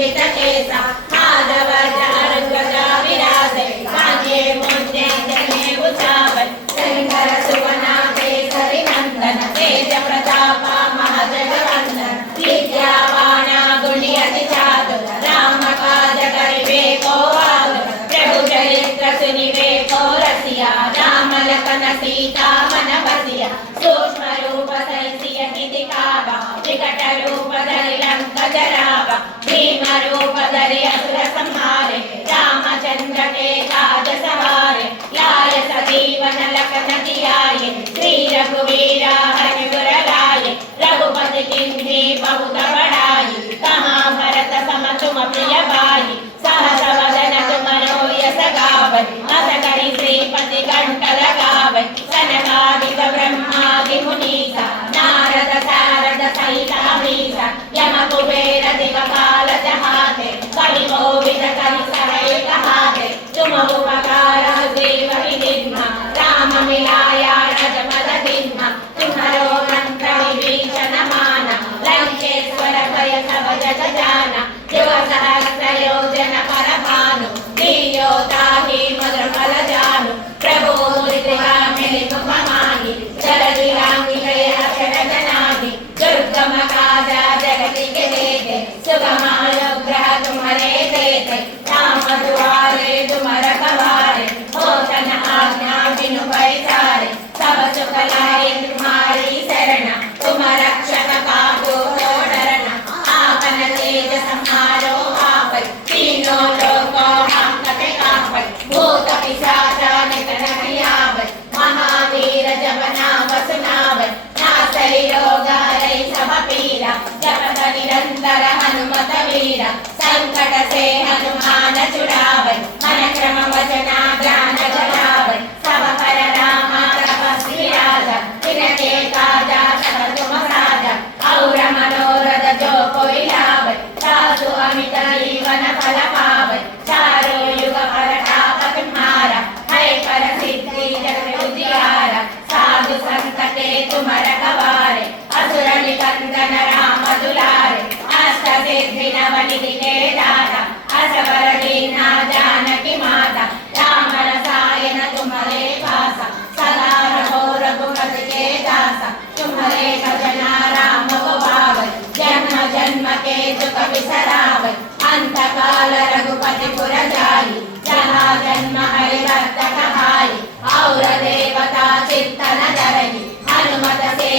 कुञ्चित case माधवजा विराजे कांचे मुंजे जने उचावल शंकर सुवना केसरी नंदन तेज प्रताप महाजगवंदन विद्यावाना गुणी अति चातुर राम काज करिबे को आतुर प्रभु चरित्र सुनिबे को रसिया राम लखन सीता मन बसिया सूक्ष्म रूप सैसिय निधि कावा विकट रूप धरि लंक जरावा भीम रूप धरि असुर संहारे रामचंद्र के काज सवारे लाय सजीवन लखन जियाए श्री रघुवीर हरि गुर लाए रघुपति किन्हीं बहुत बड़ाई कहाँ भरत सम तुम प्रिय भाई सहस वदन तुमरो यस गावै अस कहि श्रीपति कंठ लगावै सनकादिक ब्रह्मादि मुनीसा नारद सारद सहित अमीसा यम कुबेर दिक्पाल जहाते कवि कोविद कवि सहाय कहाते तुम उपकार देव विधिन्हा राम मिलाया रजपद दिन्हा तुम्हारो मंत्र विभीषण माना लंकेश्वर भय सब जग जाना युग सहस्र योजन पर भानु दीयो ताहि मधुर फल जानु प्रभु मुद्रिका मेरि मुख माहि जलधि रांगि है अक्षर जनाहि दुर्गम काज जगति के देते सुगम अनुग्रह तुम्हारे देते राम दुआरे तुम रखवारे होतन आज्ञा बिनु पैसारे सब सुख लाए तुम्हारी शरण तुम रक्षक काहू को डरना आपन तेज संहारो आपै तीनों लोकों हांकते कांपै भूत पिशाच निकट नहीं आवै महावीर जब नाम सुनावै नासै रोग हरै सब पीरा जपत निरंतर हनुमत वीरा संकट से हनुमान छुड़ावै मन क्रम वचना ध्यान जलावै सब पर राम तपस्वी राजा तिनके काजा सब तुम साजा और मनोरथ जो कोई लावै सासु अमित जीवन फल पावै चारों युग परताप तुम्हारा है पर सिद्धि जगत उजियारा साधु संत के तुम रखवारे असुर निकंदन राम दुलारे अष्ट सिद्धि नव निधि के दाता असवर दीना जानकी माता राम रसायन तुम्हारे पासा सदा रहो रघुपति के दासा तुम्हारे भजना राम को पावै जन्म जन्म के दुख बिसरावै अंत काल रघुपति पुर जाई जहाँ जन्म हरि भक्त कहाई और देवता चित्तन धरई हनुमत से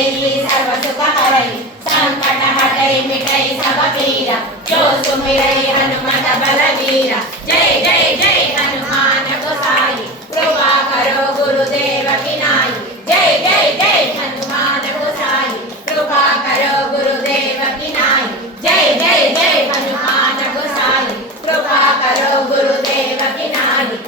सर्व सुख हरई संकट हटई मिटई सब पीरा जो सुमिरई हनुमत बलवीरा जय जय जय हनुमान गोसाई कृपा करो गुरुदेव की नाई जय जय जय हनुमान गोसाई कृपा करो गुरुदेव की नाई जय जय जय हनुमान गोसाई कृपा करो गुरुदेव की नाई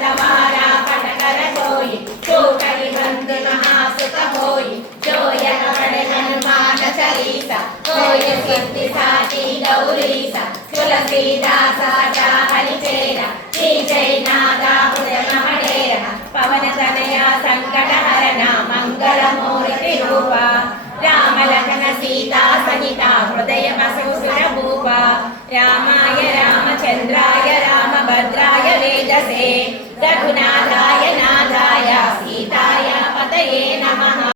तुम्हारा पट कर सोई टूटि बंधु महासुख होई जो यह पढ़े हनुमान चालीसा कोई सिद्धि साची गौरीसा तुलसीदास सदा हरिचेरा श्री जयनाथा हृदय महडेरा पवन तनया संकट हरना मंगल मूर्ति रूपा राम लखन सीता सहिता हृदय बसु सुर भूपा रामाय रामचंद्राय रामभद्राय वेदसे रघुनाथाय नाथाय सीताय पतये नमः।